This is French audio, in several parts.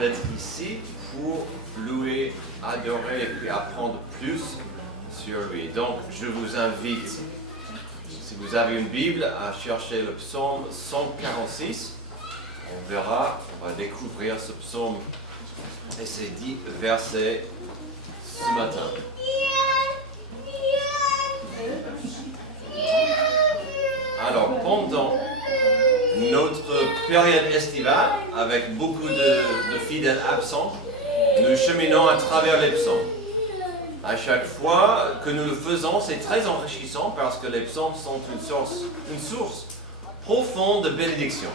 d'être ici pour louer, adorer et puis apprendre plus sur lui. Donc, je vous invite, si vous avez une Bible, à chercher le psaume 146. On verra, on va découvrir ce psaume et ses 10 versets ce matin. Alors, pendant notre période estivale, avec beaucoup de fidèles absents, nous cheminons à travers les psaumes. À chaque fois que nous le faisons, c'est très enrichissant parce que les psaumes sont une source profonde de bénédiction.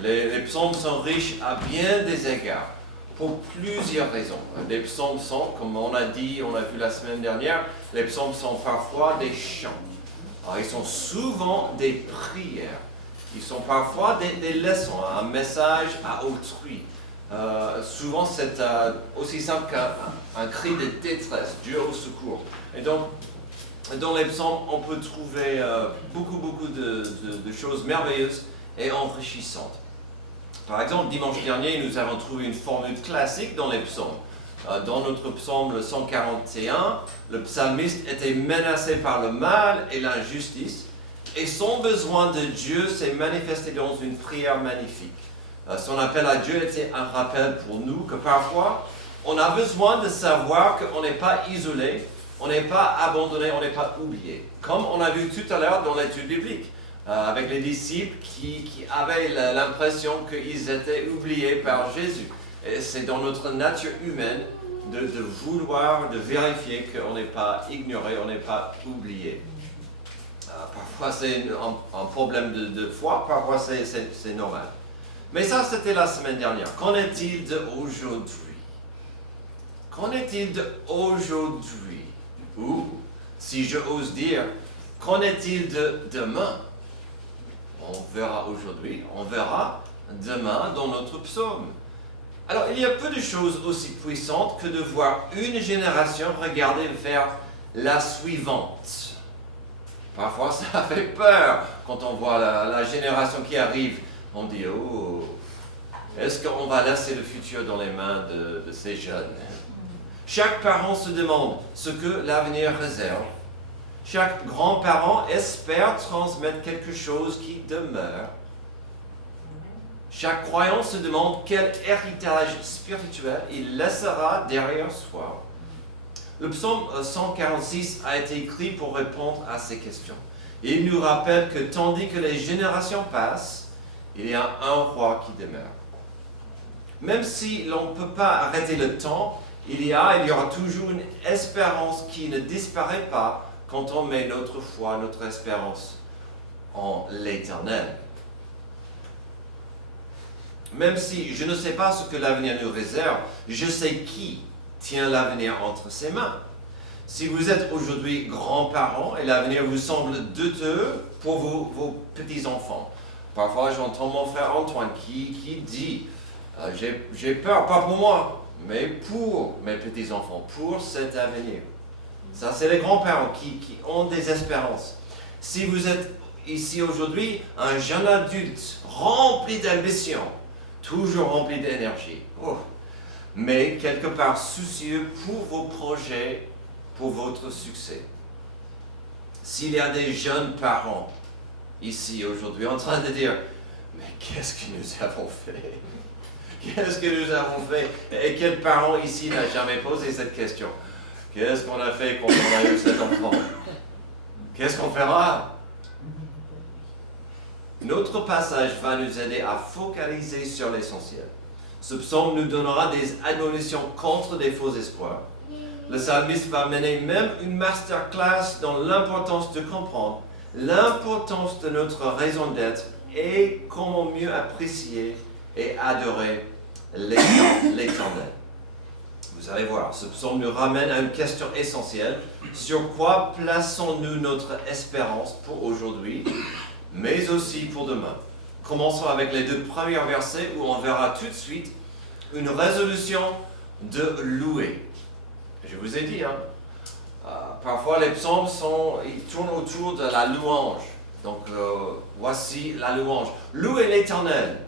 Les psaumes sont riches à bien des égards, pour plusieurs raisons. Les psaumes sont, comme on a dit, on a vu la semaine dernière, les psaumes sont parfois des chants. Alors, ils sont souvent des prières. Ils sont parfois des leçons, un message à autrui. Souvent, c'est aussi simple qu'un cri de détresse, Dieu au secours. Et donc, dans les psaumes, on peut trouver beaucoup de choses merveilleuses et enrichissantes. Par exemple, dimanche dernier, nous avons trouvé une formule classique dans les psaumes. Dans notre psaume, le 141, le psalmiste était menacé par le mal et l'injustice, et son besoin de Dieu s'est manifesté dans une prière magnifique. Son appel à Dieu était un rappel pour nous que parfois, on a besoin de savoir qu'on n'est pas isolé, on n'est pas abandonné, on n'est pas oublié. Comme on a vu tout à l'heure dans l'étude biblique, avec les disciples qui avaient l'impression qu'ils étaient oubliés par Jésus. Et c'est dans notre nature humaine de vouloir, de vérifier qu'on n'est pas ignoré, on n'est pas oublié. Parfois c'est un problème de foi, parfois c'est normal. Mais ça, c'était la semaine dernière. Qu'en est-il d'aujourd'hui? Qu'en est-il d'aujourd'hui? Ou, si je ose dire, qu'en est-il de demain? On verra aujourd'hui, on verra demain dans notre psaume. Alors, il y a peu de choses aussi puissantes que de voir une génération regarder vers la suivante. Parfois, ça fait peur quand on voit la génération qui arrive. On dit, oh, est-ce qu'on va laisser le futur dans les mains de ces jeunes? Chaque parent se demande ce que l'avenir réserve. Chaque grand-parent espère transmettre quelque chose qui demeure. Chaque croyant se demande quel héritage spirituel il laissera derrière soi. Le psaume 146 a été écrit pour répondre à ces questions. Il nous rappelle que tandis que les générations passent, il y a un roi qui demeure. Même si l'on ne peut pas arrêter le temps, il y aura toujours une espérance qui ne disparaît pas quand on met notre foi, notre espérance en l'Éternel. Même si je ne sais pas ce que l'avenir nous réserve, je sais qui tient l'avenir entre ses mains. Si vous êtes aujourd'hui grands-parents et l'avenir vous semble douteux pour vos petits-enfants, parfois j'entends mon frère Antoine qui dit « J'ai peur, pas pour moi, mais pour mes petits-enfants, pour cet avenir ». Ça, c'est les grands-parents qui ont des espérances. Si vous êtes ici aujourd'hui, un jeune adulte rempli d'ambition, toujours rempli d'énergie, mais quelque part soucieux pour vos projets, pour votre succès. S'il y a des jeunes parents ici aujourd'hui en train de dire « Mais qu'est-ce que nous avons fait? Qu'est-ce que nous avons fait ?» Et quel parent ici n'a jamais posé cette question? Qu'est-ce qu'on a fait quand on a eu cet enfant? Qu'est-ce qu'on fera? Notre passage va nous aider à focaliser sur l'essentiel. Ce psaume nous donnera des admonitions contre des faux espoirs. Le psalmiste va mener même une masterclass dans l'importance de comprendre l'importance de notre raison d'être et comment mieux apprécier et adorer l'Éternel. Vous allez voir, ce psaume nous ramène à une question essentielle. Sur quoi plaçons-nous notre espérance pour aujourd'hui, mais aussi pour demain? Commençons avec les 2 premiers versets où on verra tout de suite une résolution de louer. Je vous ai dit, parfois les psaumes ils tournent autour de la louange. Donc voici la louange. Louez l'Éternel.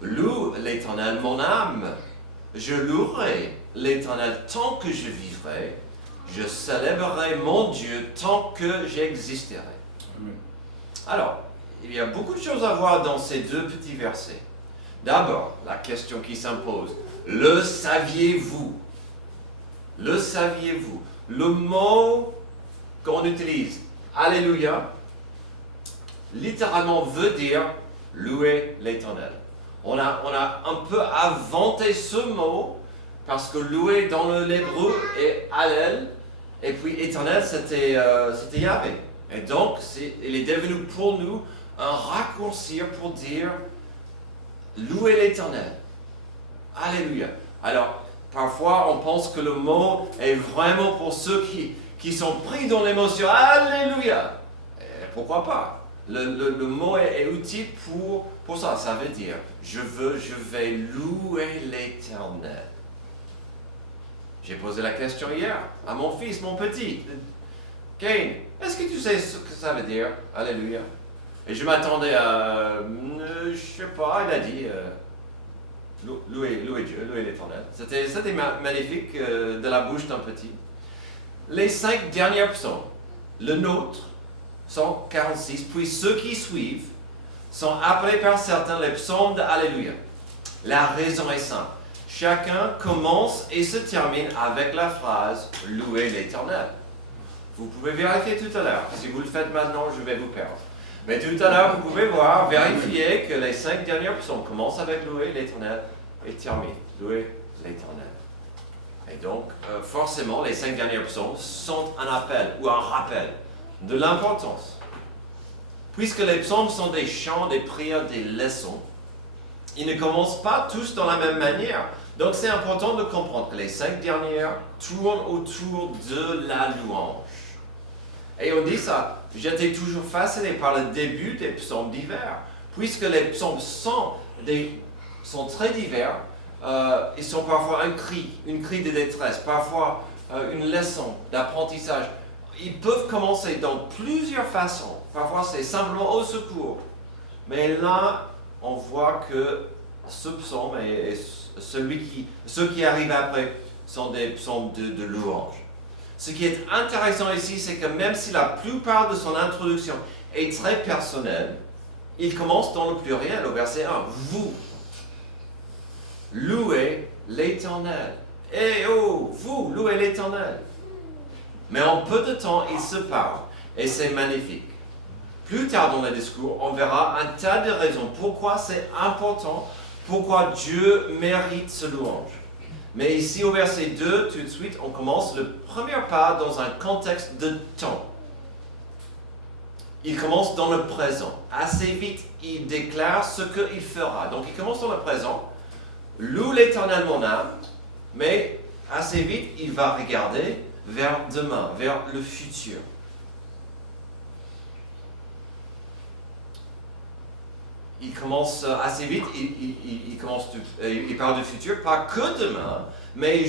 Loue l'Éternel, mon âme. Je louerai l'Éternel tant que je vivrai. Je célébrerai mon Dieu tant que j'existerai. Alors, il y a beaucoup de choses à voir dans ces deux petits versets. D'abord, la question qui s'impose. Le saviez-vous? Le saviez-vous? Le mot qu'on utilise, Alléluia, littéralement veut dire louer l'Éternel. On a un peu inventé ce mot parce que louer dans l'hébreu est Hallel et puis Éternel c'était Yahvé. Et donc il est devenu pour nous un raccourci pour dire louer l'Éternel. Alléluia. Alors parfois on pense que le mot est vraiment pour ceux qui sont pris dans l'émotion. Alléluia. Et pourquoi pas? Le mot est utile pour ça. Ça veut dire, je vais louer l'Éternel. J'ai posé la question hier à mon fils, mon petit. Kane, est-ce que tu sais ce que ça veut dire? Alléluia. Et je m'attendais à, je sais pas, il a dit, louer Dieu, louer l'Éternel. C'était magnifique de la bouche d'un petit. Les 5 derniers psaumes, le nôtre, 146, puis ceux qui suivent sont appelés par certains les psaumes de Alléluia. La raison est simple. Chacun commence et se termine avec la phrase « Louez l'Éternel ». Vous pouvez vérifier tout à l'heure. Si vous le faites maintenant, je vais vous perdre. Mais tout à l'heure, vous pouvez vérifier que les 5 derniers psaumes commencent avec « Louez l'Éternel » et terminent « Louez l'Éternel ». Et donc, forcément, les 5 derniers psaumes sont un appel ou un rappel de l'importance. Puisque les psaumes sont des chants, des prières, des leçons, ils ne commencent pas tous dans la même manière. Donc c'est important de comprendre que les 5 dernières tournent autour de la louange. Et on dit ça, j'étais toujours fasciné par le début des psaumes d'hiver. Puisque les psaumes sont très divers, ils sont parfois un cri de détresse, parfois une leçon d'apprentissage. Ils peuvent commencer dans plusieurs façons. Parfois, c'est simplement au secours. Mais là, on voit que ce psaume et ceux qui arrivent après sont des psaumes de louange. Ce qui est intéressant ici, c'est que même si la plupart de son introduction est très personnelle, il commence dans le pluriel, au verset 1. Vous, louez l'Éternel. Eh oh, vous, louez l'Éternel. Mais en peu de temps, ils se parlent, et c'est magnifique. Plus tard dans le discours, on verra un tas de raisons pourquoi c'est important, pourquoi Dieu mérite ce louange. Mais ici, au verset 2, tout de suite, on commence le premier pas dans un contexte de temps. Il commence dans le présent. Assez vite, il déclare ce qu'il fera. Donc, il commence dans le présent. Loue l'Éternel, mon âme, mais assez vite, il va regarder vers demain, vers le futur. Il commence assez vite, il parle du futur, pas que demain, mais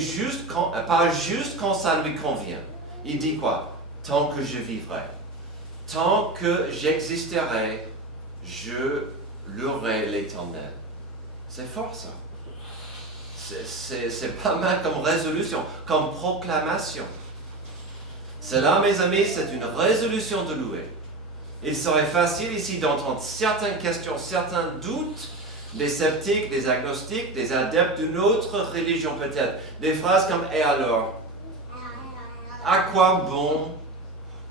pas juste quand ça lui convient. Il dit quoi? Tant que je vivrai, tant que j'existerai, je louerai l'Éternel. C'est fort ça. C'est pas mal comme résolution, comme proclamation. Cela, mes amis, c'est une résolution de louer. Il serait facile ici d'entendre certaines questions, certains doutes des sceptiques, des agnostiques, des adeptes d'une autre religion peut-être. Des phrases comme « Et alors? À quoi bon?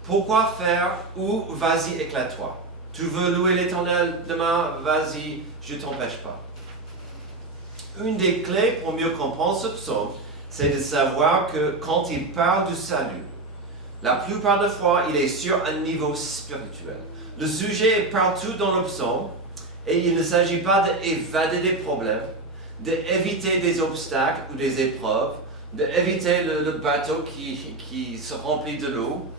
Pourquoi faire? Ou vas-y, éclate-toi. Tu veux louer l'Éternel demain? Vas-y, je ne t'empêche pas. » Une des clés pour mieux comprendre ce psaume, c'est de savoir que quand il parle du salut, la plupart des fois, il est sur un niveau spirituel. Le sujet est partout dans le psaume et il ne s'agit pas d'évader des problèmes, d'éviter des obstacles ou des épreuves, d'éviter le bateau qui se remplit de l'eau.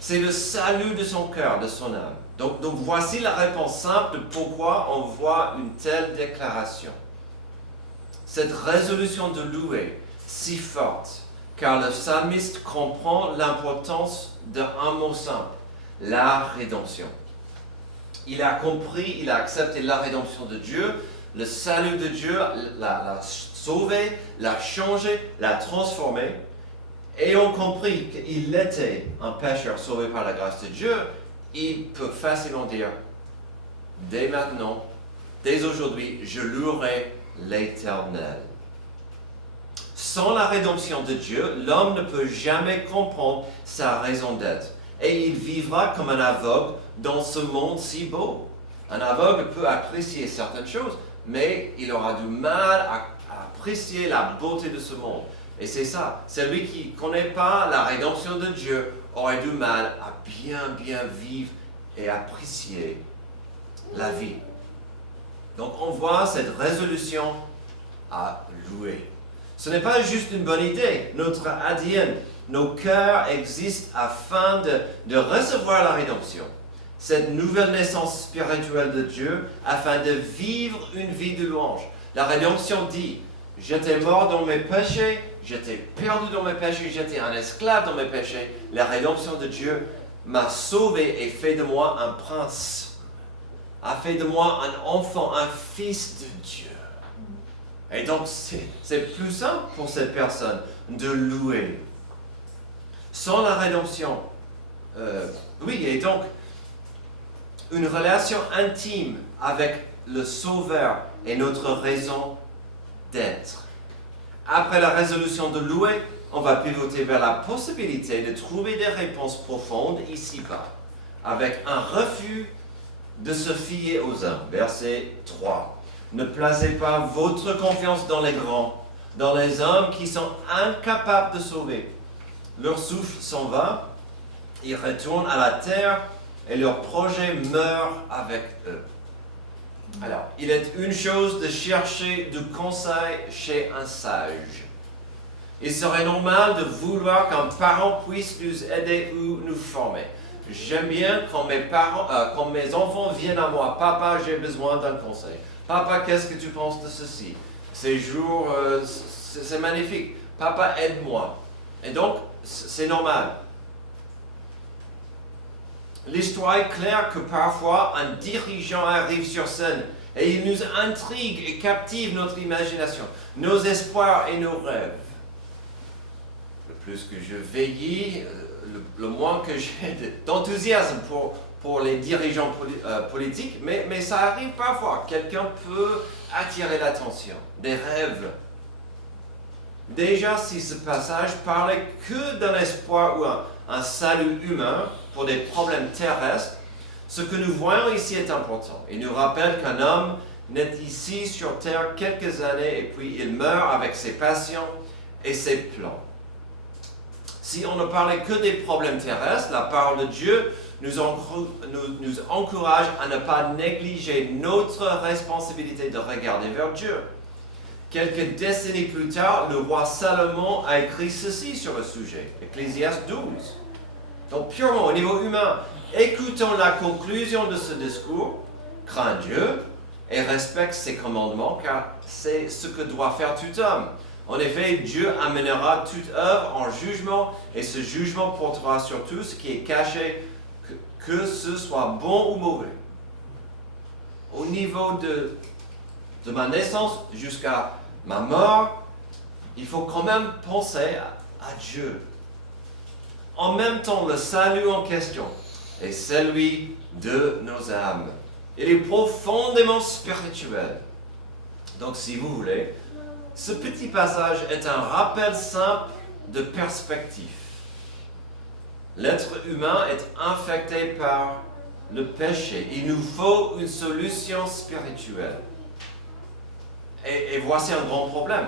C'est le salut de son cœur, de son âme. Donc voici la réponse simple de pourquoi on voit une telle déclaration. Cette résolution de louer si forte, car le psalmiste comprend l'importance d'un mot simple, la rédemption. Il a compris, il a accepté la rédemption de Dieu, le salut de Dieu l'a sauvé, l'a changé, l'a transformé, et ont compris qu'il était un pécheur sauvé par la grâce de Dieu, il peut facilement dire, dès maintenant, dès aujourd'hui, je louerai l'Éternel. Sans la rédemption de Dieu, l'homme ne peut jamais comprendre sa raison d'être. Et il vivra comme un aveugle dans ce monde si beau. Un aveugle peut apprécier certaines choses, mais il aura du mal à apprécier la beauté de ce monde. Et c'est ça, celui qui ne connaît pas la rédemption de Dieu aurait du mal à bien vivre et apprécier la vie. Donc on voit cette résolution à louer. Ce n'est pas juste une bonne idée. Notre ADN, nos cœurs existent afin de recevoir la rédemption. Cette nouvelle naissance spirituelle de Dieu, afin de vivre une vie de louange. La rédemption dit, j'étais mort dans mes péchés, j'étais perdu dans mes péchés, j'étais un esclave dans mes péchés. La rédemption de Dieu m'a sauvé et fait de moi un prince, a fait de moi un enfant, un fils de Dieu. Et donc, c'est plus simple pour cette personne de louer. Sans la rédemption, oui, et donc, une relation intime avec le Sauveur est notre raison d'être. Après la résolution de louer, on va pivoter vers la possibilité de trouver des réponses profondes ici-bas, avec un refus de se fier aux hommes. Verset 3. Ne placez pas votre confiance dans les grands, dans les hommes qui sont incapables de sauver. Leur souffle s'en va, ils retournent à la terre et leur projet meurt avec eux. Alors, il est une chose de chercher du conseil chez un sage. Il serait normal de vouloir qu'un parent puisse nous aider ou nous former. J'aime bien quand mes enfants viennent à moi. Papa, j'ai besoin d'un conseil. Papa, qu'est-ce que tu penses de ceci? Ces jours, c'est magnifique. Papa, aide-moi. Et donc, c'est normal. L'histoire est claire que parfois, un dirigeant arrive sur scène et il nous intrigue et captive notre imagination, nos espoirs et nos rêves. Le plus que je vieillis, le moins que j'ai d'enthousiasme pour les dirigeants politiques, mais ça arrive parfois. Quelqu'un peut attirer l'attention, des rêves. Déjà, si ce passage parlait que d'un espoir ou un salut humain pour des problèmes terrestres, ce que nous voyons ici est important. Il nous rappelle qu'un homme naît ici sur terre quelques années et puis il meurt avec ses passions et ses plans. Si on ne parlait que des problèmes terrestres, la parole de Dieu nous encourage à ne pas négliger notre responsabilité de regarder vers Dieu. Quelques décennies plus tard, le roi Salomon a écrit ceci sur le sujet, Ecclésiaste 12. Donc purement au niveau humain, écoutons la conclusion de ce discours, crains Dieu et respecte ses commandements, car c'est ce que doit faire tout homme. En effet, Dieu amènera toute œuvre en jugement, et ce jugement portera sur tout ce qui est caché, que ce soit bon ou mauvais. Au niveau de ma naissance jusqu'à ma mort, il faut quand même penser à Dieu. En même temps, le salut en question est celui de nos âmes. Il est profondément spirituel. Donc, si vous voulez, ce petit passage est un rappel simple de perspective. L'être humain est infecté par le péché. Il nous faut une solution spirituelle. Et voici un grand problème.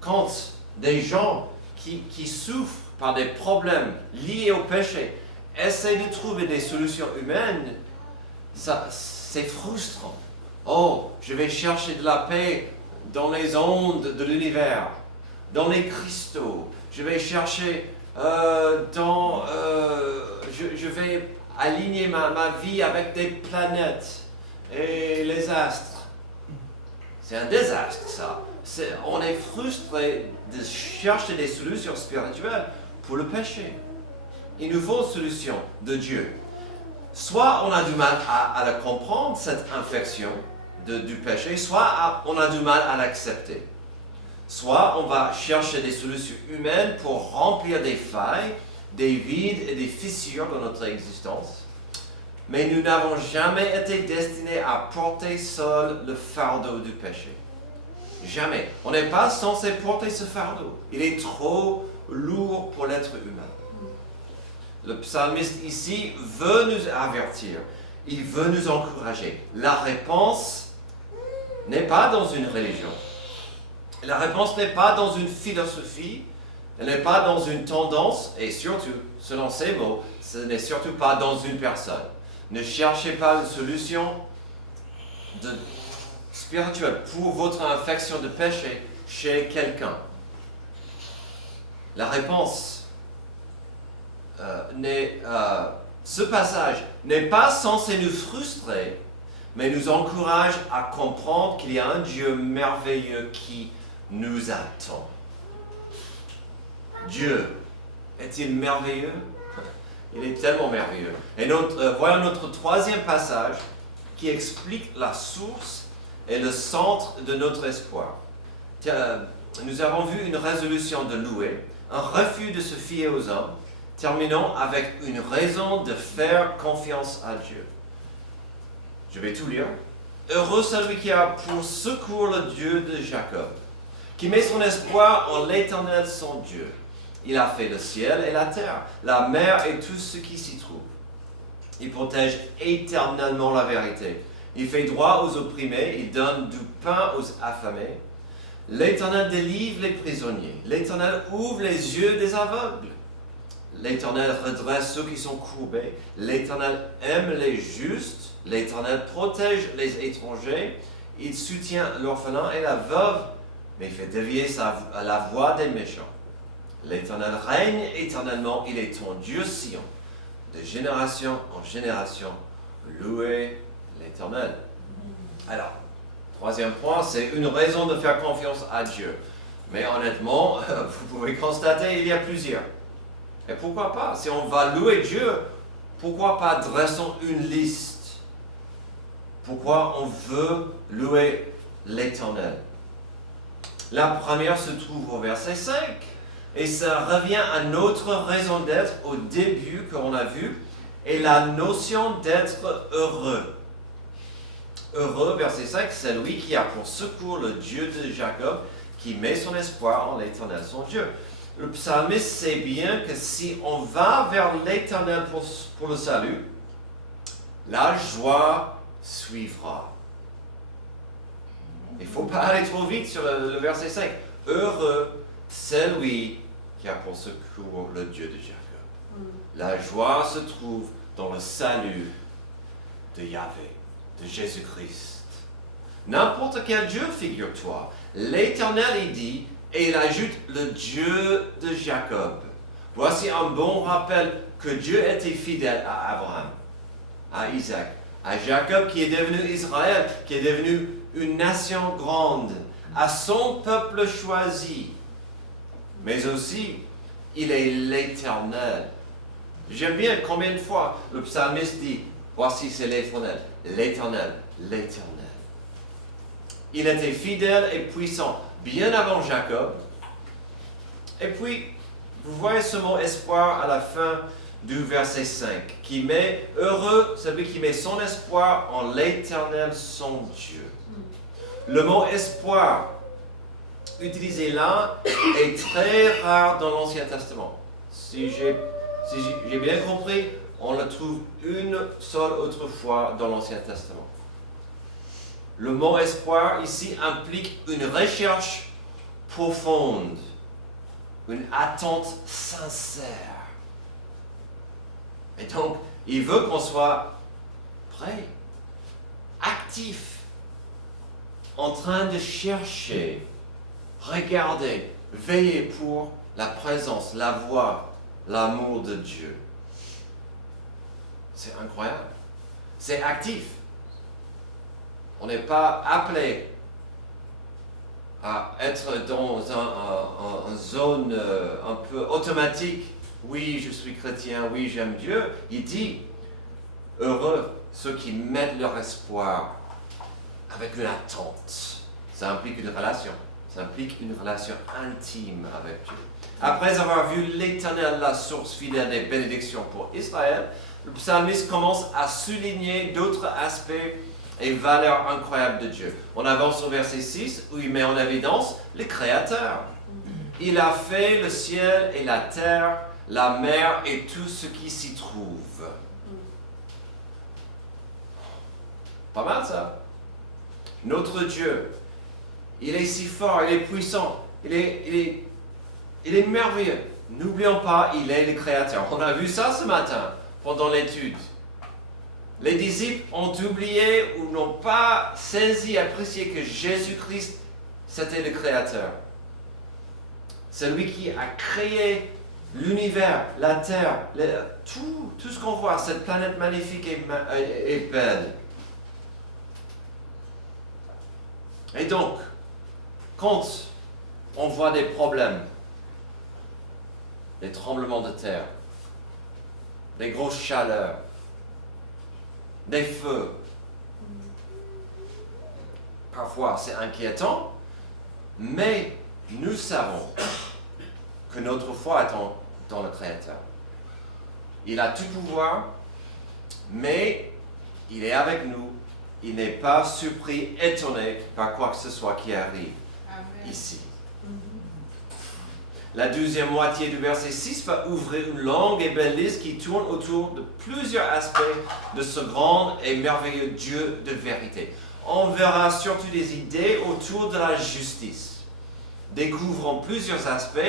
Quand des gens qui souffrent par des problèmes liés au péché essaient de trouver des solutions humaines, c'est frustrant. Oh, je vais chercher de la paix dans les ondes de l'univers, dans les cristaux. Je vais chercher je vais aligner ma vie avec des planètes et les astres. C'est un désastre, ça. On est frustré de chercher des solutions spirituelles pour le péché. Il nous faut une solution de Dieu. Soit on a du mal à la comprendre, cette infection du péché, soit on a du mal à l'accepter. Soit on va chercher des solutions humaines pour remplir des failles, des vides et des fissures dans notre existence. Mais nous n'avons jamais été destinés à porter seul le fardeau du péché. Jamais. On n'est pas censé porter ce fardeau. Il est trop lourd pour l'être humain. Le psalmiste ici veut nous avertir. Il veut nous encourager. La réponse n'est pas dans une religion. La réponse n'est pas dans une philosophie. Elle n'est pas dans une tendance. Et surtout, selon ces mots, ce n'est surtout pas dans une personne. Ne cherchez pas une solution spirituelle pour votre infection de péché chez quelqu'un. La réponse ce passage n'est pas censé nous frustrer, mais nous encourage à comprendre qu'il y a un Dieu merveilleux qui nous attend. Dieu est-il merveilleux? Il est tellement merveilleux. Et voyons notre troisième passage qui explique la source et le centre de notre espoir. Nous avons vu une résolution de louer, un refus de se fier aux hommes. Terminons avec une raison de faire confiance à Dieu. Je vais tout lire. Heureux celui qui a pour secours le Dieu de Jacob, qui met son espoir en l'Éternel son Dieu. Il a fait le ciel et la terre, la mer et tout ce qui s'y trouve. Il protège éternellement la vérité. Il fait droit aux opprimés, il donne du pain aux affamés. L'Éternel délivre les prisonniers. L'Éternel ouvre les yeux des aveugles. L'Éternel redresse ceux qui sont courbés. L'Éternel aime les justes. L'Éternel protège les étrangers. Il soutient l'orphelin et la veuve, mais il fait dévier la voix des méchants. L'Éternel règne éternellement. Il est ton Dieu Sion. De génération en génération, louez l'Éternel. Alors, troisième point, c'est une raison de faire confiance à Dieu. Mais honnêtement, vous pouvez constater, il y a plusieurs. Et pourquoi pas? Si on va louer Dieu, pourquoi pas dressons une liste? Pourquoi on veut louer l'Éternel? La première se trouve au verset 5. Et ça revient à notre raison d'être au début qu'on a vu, et la notion d'être heureux. Heureux, verset 5, c'est lui qui a pour secours le Dieu de Jacob, qui met son espoir en l'Éternel, son Dieu. Le psalmiste sait bien que si on va vers l'Éternel pour le salut, la joie suivra. Il ne faut pas aller trop vite sur le verset 5. Heureux, c'est lui qui a pour secours le Dieu de Jacob. La joie se trouve dans le salut de Yahvé, de Jésus-Christ. N'importe quel Dieu, figure-toi. L'Éternel, il dit, et il ajoute le Dieu de Jacob. Voici un bon rappel que Dieu était fidèle à Abraham, à Isaac, à Jacob qui est devenu Israël, qui est devenu une nation grande, à son peuple choisi. Mais aussi, il est l'Éternel. J'aime bien combien de fois le psalmiste dit, voici c'est l'Éternel, l'Éternel, l'Éternel. Il était fidèle et puissant bien avant Jacob. Et puis, vous voyez ce mot espoir à la fin du verset 5, qui met heureux celui qui met son espoir en l'Éternel son Dieu. Le mot espoir utilisé là est très rare dans l'Ancien Testament. Si j'ai bien compris, on le trouve une seule autre fois dans l'Ancien Testament. Le mot espoir ici implique une recherche profonde, une attente sincère. Et donc, il veut qu'on soit prêt, actif, en train de chercher, regarder, veiller pour la présence, la voix, l'amour de Dieu. C'est incroyable. C'est actif. On n'est pas appelé à être dans une zone un peu automatique. Oui, je suis chrétien, oui, j'aime Dieu. Il dit, heureux ceux qui mettent leur espoir avec une attente. Ça implique une relation. Ça implique une relation intime avec Dieu. Après avoir vu l'Éternel, la source fidèle des bénédictions pour Israël, le psalmiste commence à souligner d'autres aspects et valeurs incroyables de Dieu. On avance au verset 6 où il met en évidence le Créateur. Il a fait le ciel et la terre, la mer et tout ce qui s'y trouve. Pas mal ça. Notre Dieu, il est si fort, il est puissant, il est merveilleux. N'oublions pas, il est le Créateur. On a vu ça ce matin pendant l'étude. Les disciples ont oublié ou n'ont pas saisi, apprécié que Jésus-Christ, c'était le Créateur. Celui qui a créé l'univers, la terre, tout ce qu'on voit, cette planète magnifique et belle. Et donc, quand on voit des problèmes, des tremblements de terre, des grosses chaleurs, des feux, parfois c'est inquiétant, mais nous savons que notre foi est dans le Créateur. Il a tout pouvoir, mais il est avec nous. Il n'est pas surpris, étonné par quoi que ce soit qui arrive ici. La deuxième moitié du verset 6 va ouvrir une longue et belle liste qui tourne autour de plusieurs aspects de ce grand et merveilleux Dieu de vérité. On verra surtout des idées autour de la justice. Découvrons plusieurs aspects,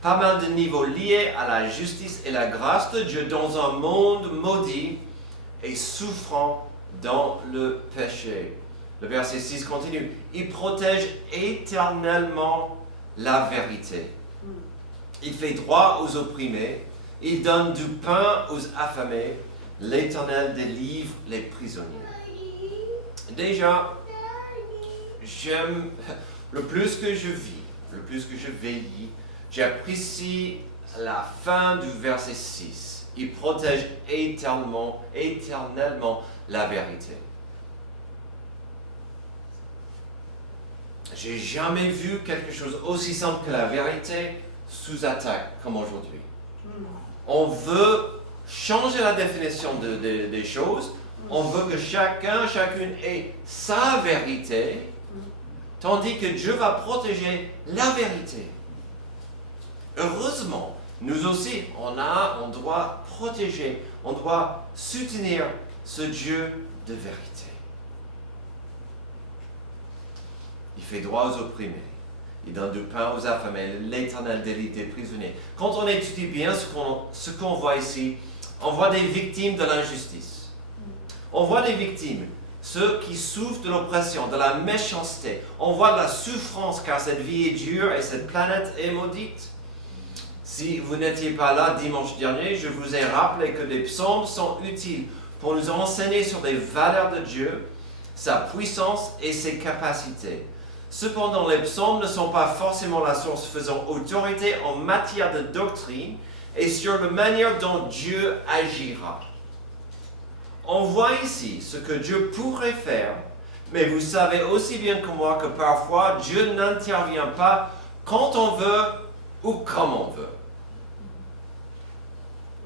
pas mal de niveaux liés à la justice et la grâce de Dieu dans un monde maudit et souffrant dans le péché. Le verset 6 continue. Il protège éternellement la vérité. Il fait droit aux opprimés. Il donne du pain aux affamés. L'Éternel délivre les prisonniers. Déjà, j'aime, le plus que je vis, le plus que je vieillis, j'apprécie la fin du verset 6. Il protège éternellement la vérité. J'ai jamais vu quelque chose aussi simple que la vérité sous attaque comme aujourd'hui. On veut changer la définition des choses. On veut que chacune ait sa vérité, tandis que Dieu va protéger la vérité. Heureusement, nous aussi, on doit protéger, on doit soutenir ce Dieu de vérité. Il fait droit aux opprimés. Il donne du pain aux affamés. L'Éternel délivre des prisonniers. Quand on étudie bien ce qu'on voit ici, on voit des victimes de l'injustice. On voit des victimes, ceux qui souffrent de l'oppression, de la méchanceté. On voit de la souffrance car cette vie est dure et cette planète est maudite. Si vous n'étiez pas là dimanche dernier, je vous ai rappelé que les psaumes sont utiles pour nous enseigner sur les valeurs de Dieu, sa puissance et ses capacités. Cependant, les psaumes ne sont pas forcément la source faisant autorité en matière de doctrine et sur la manière dont Dieu agira. On voit ici ce que Dieu pourrait faire, mais vous savez aussi bien que moi que parfois Dieu n'intervient pas quand on veut ou comme on veut.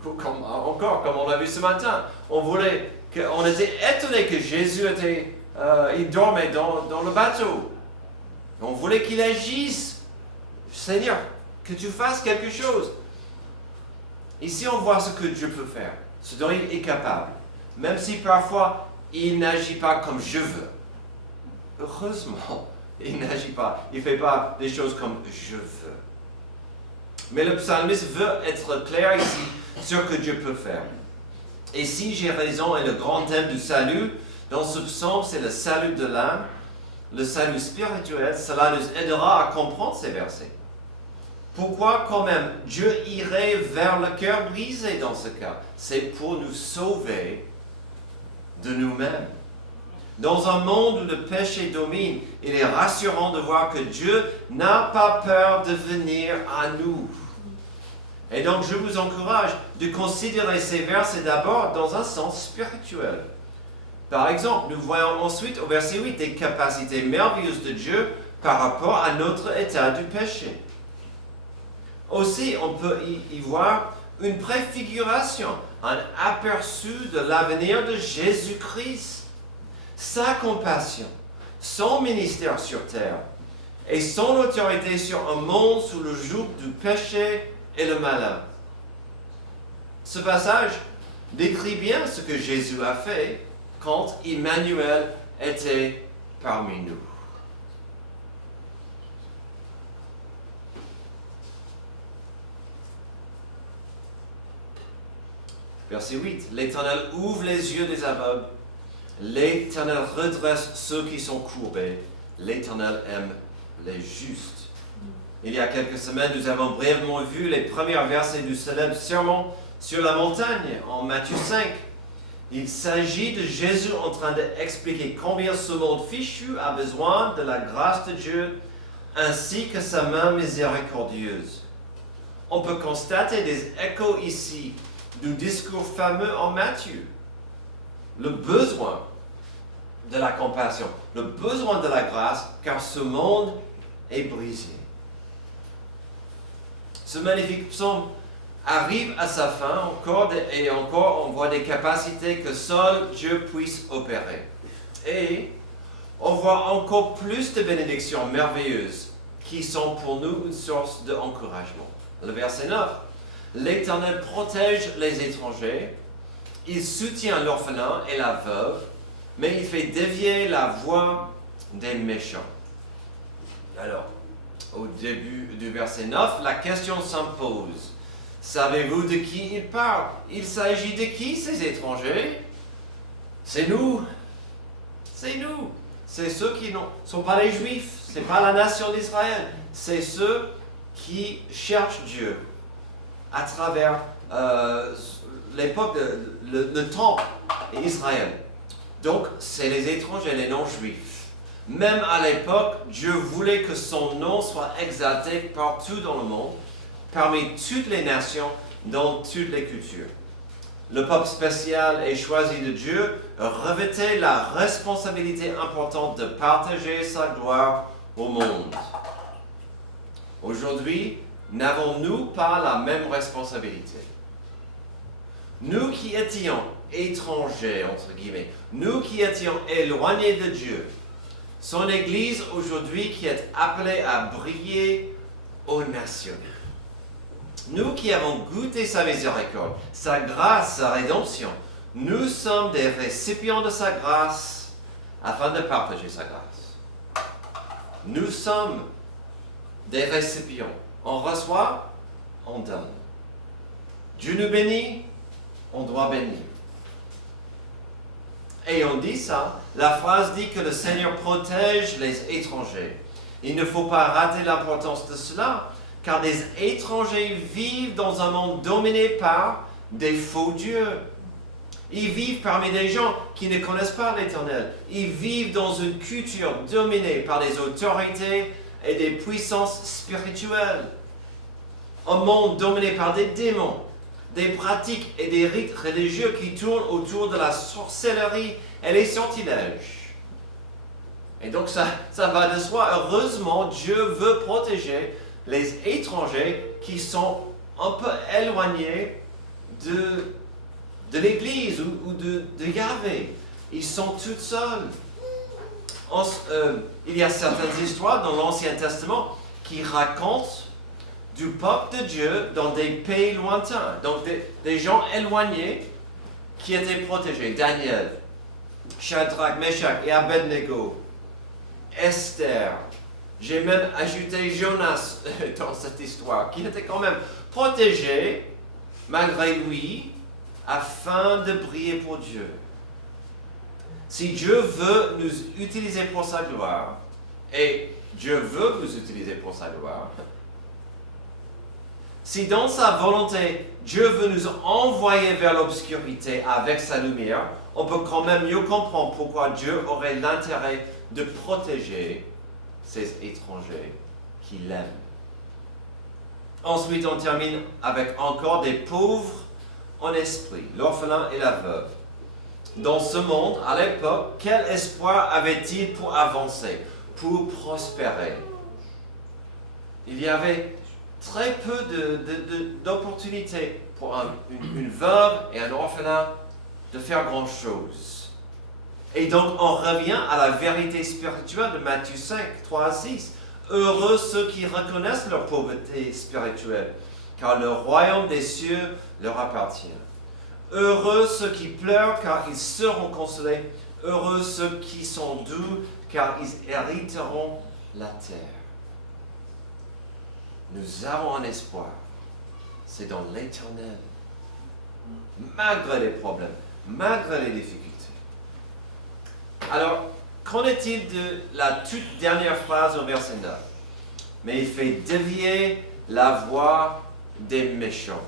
Ou comme on a vu ce matin, on était étonné que Jésus il dormait dans le bateau. On voulait qu'il agisse. Seigneur, que tu fasses quelque chose. Ici, on voit ce que Dieu peut faire, ce dont il est capable. Même si parfois, il n'agit pas comme je veux. Heureusement, il n'agit pas. Il ne fait pas des choses comme je veux. Mais le psalmiste veut être clair ici sur ce que Dieu peut faire. Et si j'ai raison, et le grand thème du salut, dans ce psaume, c'est le salut de l'âme, le salut spirituel, cela nous aidera à comprendre ces versets. Pourquoi quand même Dieu irait vers le cœur brisé dans ce cas? C'est pour nous sauver de nous-mêmes. Dans un monde où le péché domine, il est rassurant de voir que Dieu n'a pas peur de venir à nous. Et donc je vous encourage de considérer ces versets d'abord dans un sens spirituel. Par exemple, nous voyons ensuite au verset 8 des capacités merveilleuses de Dieu par rapport à notre état du péché. Aussi, on peut y voir une préfiguration, un aperçu de l'avenir de Jésus-Christ, sa compassion, son ministère sur terre et son autorité sur un monde sous le joug du péché et le malin. Ce passage décrit bien ce que Jésus a fait quand Emmanuel était parmi nous. Verset 8. L'Éternel ouvre les yeux des aveugles. L'Éternel redresse ceux qui sont courbés. L'Éternel aime les justes. Il y a quelques semaines, nous avons brièvement vu les premiers versets du célèbre sermon sur la montagne en Matthieu 5. Il s'agit de Jésus en train d'expliquer combien ce monde fichu a besoin de la grâce de Dieu ainsi que sa main miséricordieuse. On peut constater des échos ici du discours fameux en Matthieu. Le besoin de la compassion, le besoin de la grâce, car ce monde est brisé. Ce magnifique psaume arrive à sa fin et encore on voit des capacités que seul Dieu puisse opérer. Et on voit encore plus de bénédictions merveilleuses qui sont pour nous une source d'encouragement. Le verset 9. L'Éternel protège les étrangers, il soutient l'orphelin et la veuve, mais il fait dévier la voie des méchants. Alors, au début du verset 9, la question s'impose. Savez-vous de qui il parle? Il s'agit de qui ces étrangers? C'est nous. C'est nous. C'est ceux qui ne sont pas les Juifs. Ce n'est pas la nation d'Israël. C'est ceux qui cherchent Dieu à travers l'époque, le temple et Israël. Donc, c'est les étrangers, les non-juifs. Même à l'époque, Dieu voulait que son nom soit exalté partout dans le monde, parmi toutes les nations, dans toutes les cultures. Le peuple spécial et choisi de Dieu revêtait la responsabilité importante de partager sa gloire au monde. Aujourd'hui, n'avons-nous pas la même responsabilité? Nous qui étions étrangers, entre guillemets, nous qui étions éloignés de Dieu, son Église aujourd'hui qui est appelée à briller aux nations. Nous qui avons goûté sa miséricorde, sa grâce, sa rédemption, nous sommes des récipients de sa grâce afin de partager sa grâce. Nous sommes des récipients. On reçoit, on donne. Dieu nous bénit, on doit bénir. Et on dit ça, la phrase dit que le Seigneur protège les étrangers. Il ne faut pas rater l'importance de cela, car des étrangers vivent dans un monde dominé par des faux dieux. Ils vivent parmi des gens qui ne connaissent pas l'Éternel. Ils vivent dans une culture dominée par des autorités et des puissances spirituelles. Un monde dominé par des démons, des pratiques et des rites religieux qui tournent autour de la sorcellerie et les sortilèges. Et donc ça va de soi. Heureusement, Dieu veut protéger les étrangers qui sont un peu éloignés de l'Église ou de Yahvé. Ils sont tout seuls. Il y a certaines histoires dans l'Ancien Testament qui racontent du peuple de Dieu dans des pays lointains. Donc des gens éloignés qui étaient protégés. Daniel, Shadrach, Meshach et Abednego, Esther. J'ai même ajouté Jonas dans cette histoire, qui était quand même protégé malgré lui afin de briller pour Dieu. Si Dieu veut nous utiliser pour sa gloire, et Dieu veut nous utiliser pour sa gloire, si dans sa volonté, Dieu veut nous envoyer vers l'obscurité avec sa lumière, on peut quand même mieux comprendre pourquoi Dieu aurait l'intérêt de protéger ces étrangers qui l'aiment. Ensuite, on termine avec encore des pauvres en esprit, l'orphelin et la veuve. dans ce monde, à l'époque, quel espoir avait-il pour avancer, pour prospérer? Il y avait très peu d'opportunités pour une veuve et un orphelin de faire grand-chose. Et donc, on revient à la vérité spirituelle de Matthieu 5, 3 à 6. Heureux ceux qui reconnaissent leur pauvreté spirituelle, car le royaume des cieux leur appartient. Heureux ceux qui pleurent, car ils seront consolés. Heureux ceux qui sont doux, car ils hériteront la terre. Nous avons un espoir. C'est dans l'Éternel. Malgré les problèmes, malgré les difficultés. Alors, qu'en est-il de la toute dernière phrase au verset 9? Mais il fait dévier la voie des méchants.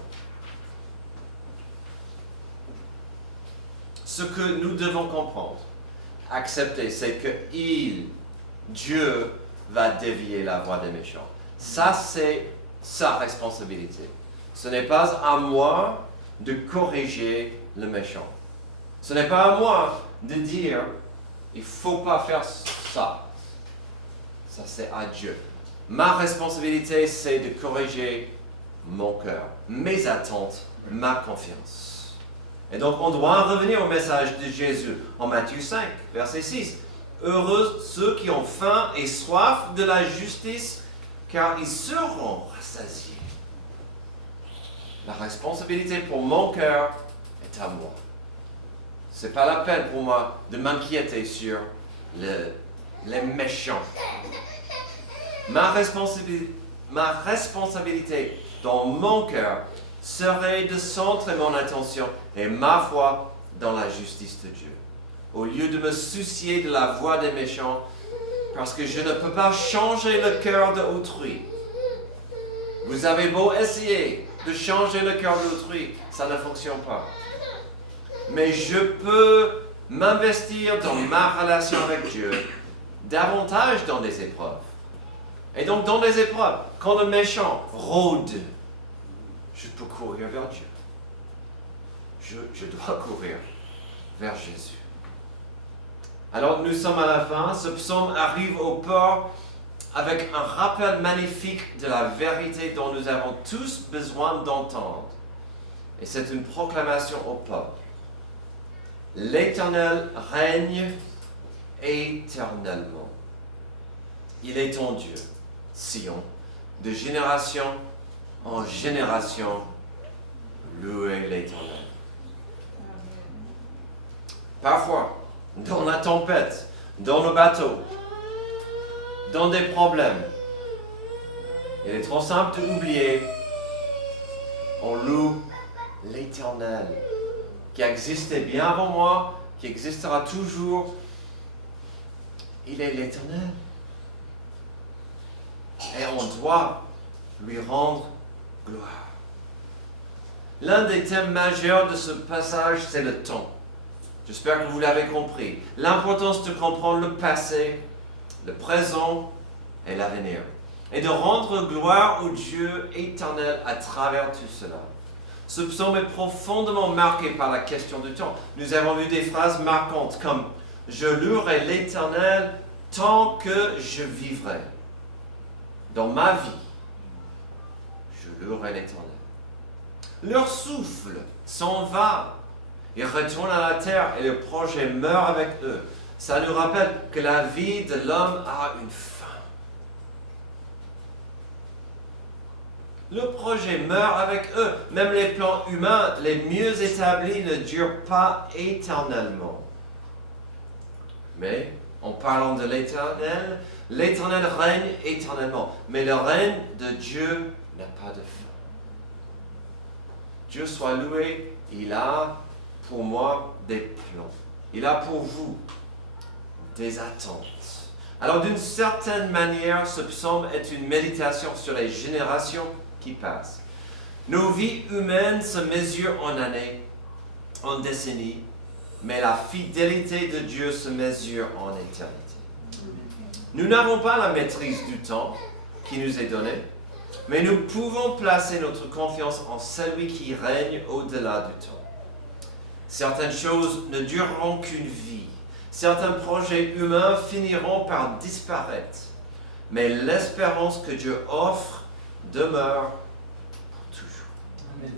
Ce que nous devons comprendre, accepter, c'est que Dieu, va dévier la voie des méchants. Ça, c'est sa responsabilité. Ce n'est pas à moi de corriger le méchant. Ce n'est pas à moi de dire, il ne faut pas faire ça. Ça, c'est à Dieu. Ma responsabilité, c'est de corriger mon cœur, mes attentes, ma confiance. Et donc, on doit revenir au message de Jésus en Matthieu 5, verset 6. Heureux ceux qui ont faim et soif de la justice, car ils seront rassasiés. La responsabilité pour mon cœur est à moi. Ce n'est pas la peine pour moi de m'inquiéter sur les méchants. Ma responsabilité dans mon cœur serait de centrer mon attention et ma foi dans la justice de Dieu, au lieu de me soucier de la voix des méchants, parce que je ne peux pas changer le cœur d'autrui. Vous avez beau essayer de changer le cœur d'autrui, ça ne fonctionne pas. Mais je peux m'investir dans ma relation avec Dieu davantage dans des épreuves. Et donc dans des épreuves, quand le méchant rôde, je peux courir vers Dieu. Je dois courir vers Jésus. Alors nous sommes à la fin. Ce psaume arrive au port avec un rappel magnifique de la vérité dont nous avons tous besoin d'entendre. Et c'est une proclamation au peuple. L'Éternel règne éternellement. Il est ton Dieu, Sion, de génération en génération, louez l'Éternel. Parfois, dans la tempête, dans le bateau, dans des problèmes, il est trop simple d'oublier. On loue l'Éternel, qui existait bien avant moi, qui existera toujours. Il est l'Éternel. Et on doit lui rendre gloire. L'un des thèmes majeurs de ce passage, c'est le temps. J'espère que vous l'avez compris. L'importance de comprendre le passé, le présent et l'avenir. Et de rendre gloire au Dieu éternel à travers tout cela. Ce psaume est profondément marqué par la question du temps. Nous avons vu des phrases marquantes comme « Je louerai l'Éternel tant que je vivrai. » Dans ma vie, je louerai l'Éternel. Leur souffle s'en va. Ils retournent à la terre et le projet meurt avec eux. Ça nous rappelle que la vie de l'homme a une fin. Le projet meurt avec eux. Même les plans humains les mieux établis ne durent pas éternellement. Mais, en parlant de l'Éternel, l'Éternel règne éternellement. Mais le règne de Dieu n'a pas de fin. Dieu soit loué, il a pour moi des plans. Il a pour vous des attentes. Alors d'une certaine manière, ce psaume est une méditation sur les générations qui passent. Nos vies humaines se mesurent en années, en décennies, mais la fidélité de Dieu se mesure en éternité. Nous n'avons pas la maîtrise du temps qui nous est donné, mais nous pouvons placer notre confiance en celui qui règne au-delà du temps. Certaines choses ne dureront qu'une vie. Certains projets humains finiront par disparaître. Mais l'espérance que Dieu offre demeure pour toujours. Amen.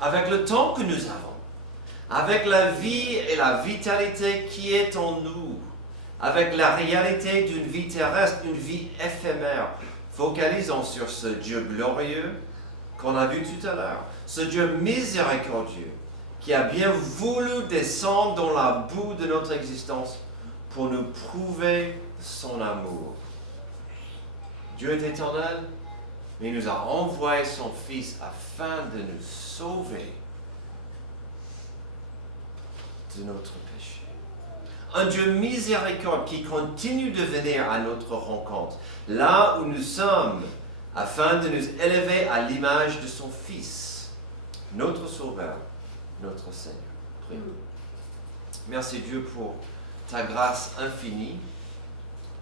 Avec le temps que nous avons, avec la vie et la vitalité qui est en nous, avec la réalité d'une vie terrestre, d'une vie éphémère, focalisons sur ce Dieu glorieux qu'on a vu tout à l'heure, ce Dieu miséricordieux qui a bien voulu descendre dans la boue de notre existence pour nous prouver son amour. Dieu est éternel, mais il nous a envoyé son Fils afin de nous sauver de notre péché. Un Dieu miséricordieux qui continue de venir à notre rencontre, là où nous sommes, afin de nous élever à l'image de son Fils, notre Sauveur, notre Seigneur. Prions. Merci Dieu pour ta grâce infinie.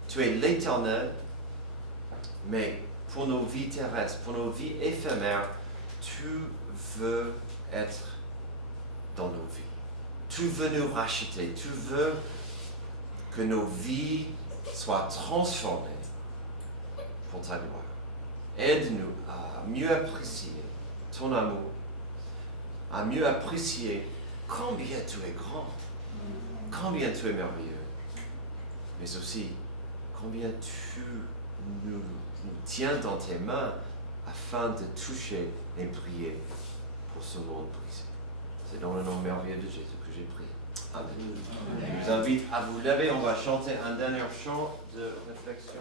Tu es l'Éternel, mais pour nos vies terrestres, pour nos vies éphémères, tu veux être dans nos vies. Tu veux nous racheter. Tu veux que nos vies soient transformées pour ta gloire. Aide-nous à mieux apprécier ton amour, à mieux apprécier combien tu es grand, combien tu es merveilleux, mais aussi combien tu nous tiens dans tes mains afin de toucher et prier pour ce monde brisé. C'est dans le nom merveilleux de Jésus que j'ai prié. Amen. Je vous invite à vous lever, on va chanter un dernier chant de réflexion.